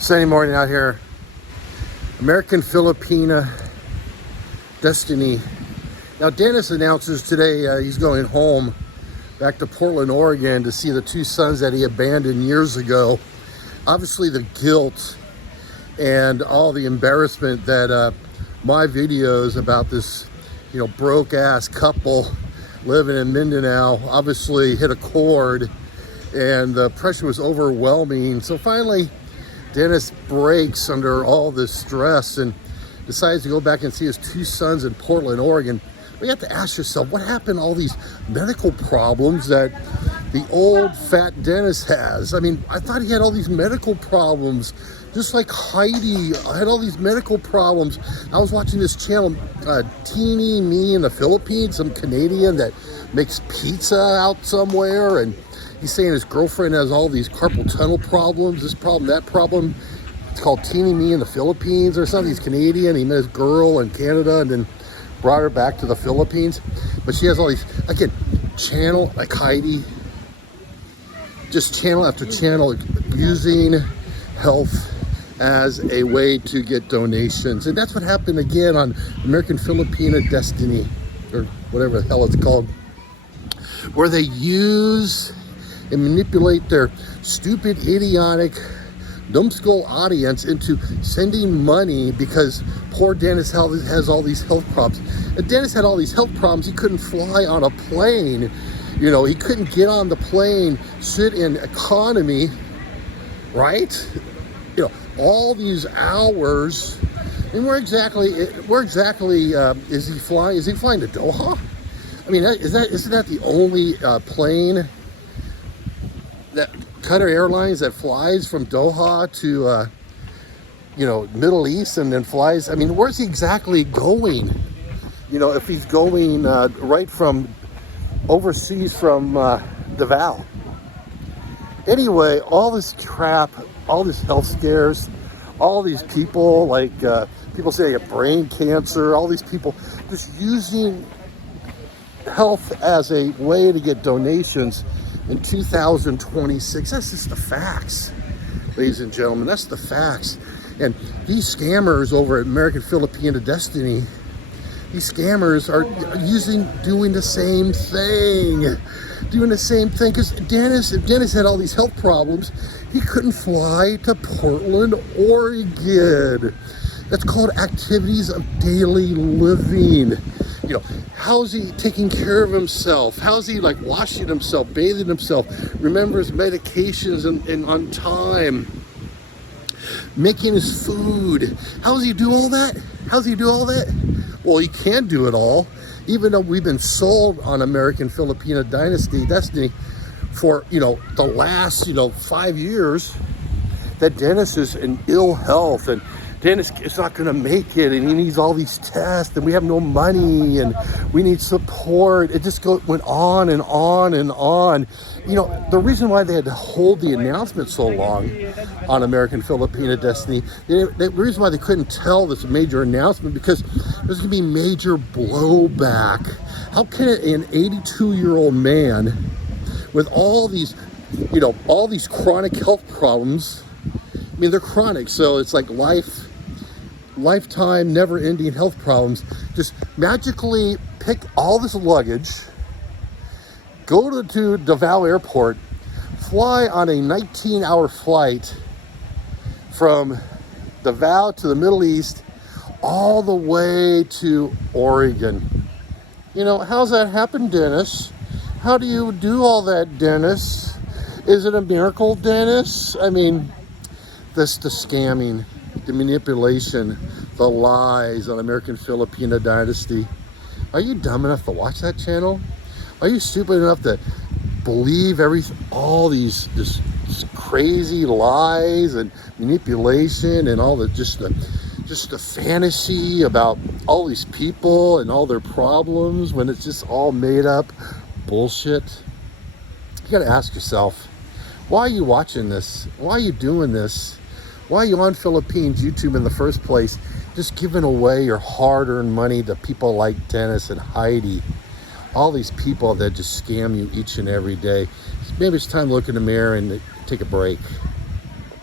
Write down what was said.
Sunday morning out here. American Filipina Destiny. Now Dennis announces today he's going home back to Portland, Oregon to see the two sons that he abandoned years ago. Obviously the guilt and all the embarrassment that my videos about this, broke ass couple living in Mindanao obviously hit a chord, and the pressure was overwhelming. So finally Dennis breaks under all this stress and decides to go back and see his two sons in Portland, Oregon. But you have to ask yourself, what happened to all these medical problems that the old fat Dennis has? I mean, I thought he had all these medical problems, just like Heidi. I had all these medical problems. I was watching this channel, Teeny Me in the Philippines, some Canadian that makes pizza out somewhere, and he's saying his girlfriend has all these carpal tunnel problems, this problem, that problem. It's called Teeny Me in the Philippines or something. He's Canadian. He met his girl in Canada and then brought her back to the Philippines. But she has all these, again, channel like Heidi, just channel after channel using health as a way to get donations. And that's what happened again on American Filipina Destiny, or whatever the hell it's called, where they use and manipulate their stupid, idiotic, numbskull audience into sending money because poor Dennis has all these health problems. And Dennis had all these health problems. He couldn't fly on a plane. He couldn't get on the plane, sit in economy, right? All these hours. And where exactly is he flying? Is he flying to Doha? I mean, isn't that the only plane that Qatar Airlines that flies from Doha to Middle East and then flies? I mean, where's he exactly going? If he's going right from overseas from Davao. Anyway, all this crap, all this health scares, all these people, like people say they have brain cancer, all these people just using health as a way to get donations in 2026. That's just the facts, ladies and gentlemen. That's the facts. And these scammers over at American Filipina Destiny, these scammers are doing the same thing. Because if Dennis had all these health problems, he couldn't fly to Portland, Oregon. That's called activities of daily living. How's he taking care of himself? How's he washing himself, bathing himself, remembers medications and on time, making his food? How's he do all that? Well, he can do it all, even though we've been sold on American Filipina Destiny for, the last, 5 years that Dennis is in ill health and Dennis is not going to make it, and he needs all these tests, and we have no money, and we need support. It just went on and on and on. The reason why they had to hold the announcement so long on American Filipina Destiny, the reason why they couldn't tell this major announcement, because there's going to be major blowback. How can an 82-year-old man with all these chronic health problems, I mean, they're chronic, so it's like lifetime, never-ending health problems, just magically pick all this luggage, go to Davao Airport, fly on a 19-hour flight from Davao to the Middle East, all the way to Oregon. How's that happen, Dennis? How do you do all that, Dennis? Is it a miracle, Dennis? I mean, the scamming, the manipulation, the lies on American Filipina Dynasty. Are you dumb enough to watch that channel? Are you stupid enough to believe all these crazy lies and manipulation and all just the fantasy about all these people and all their problems, when it's just all made up bullshit? You gotta ask yourself, why are you watching this? Why are you doing this? Why are you on Philippines YouTube in the first place, just giving away your hard-earned money to people like Dennis and Heidi? All these people that just scam you each and every day. Maybe it's time to look in the mirror and take a break.